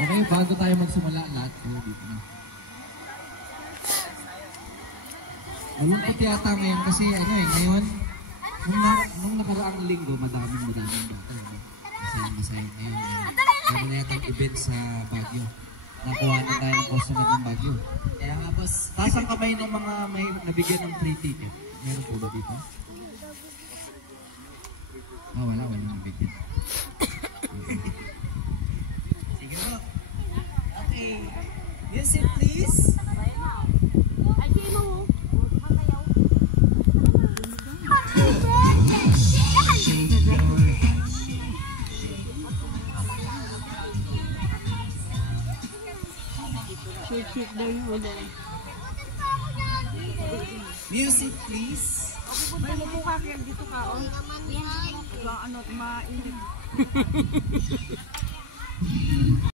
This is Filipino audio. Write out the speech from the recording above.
Okay, bago tayo magsimula lahat ko dito na. Malungkot yata ngayon kasi ano eh, ngayon, nung nakaraang linggo, madaming bata. Masaya ngayon. Meron na yata event sa Baguio. Nakuha na tayo ng customer ng Baguio. Kaya nga boss, taas ang kamay ng mga may nabigyan ng free ticket. Meron po ba dito? Oh, wala nabigyan. Sige po. Okay. Music please. Music please. May mukha kaya dito ka, oh. Ano, mainit.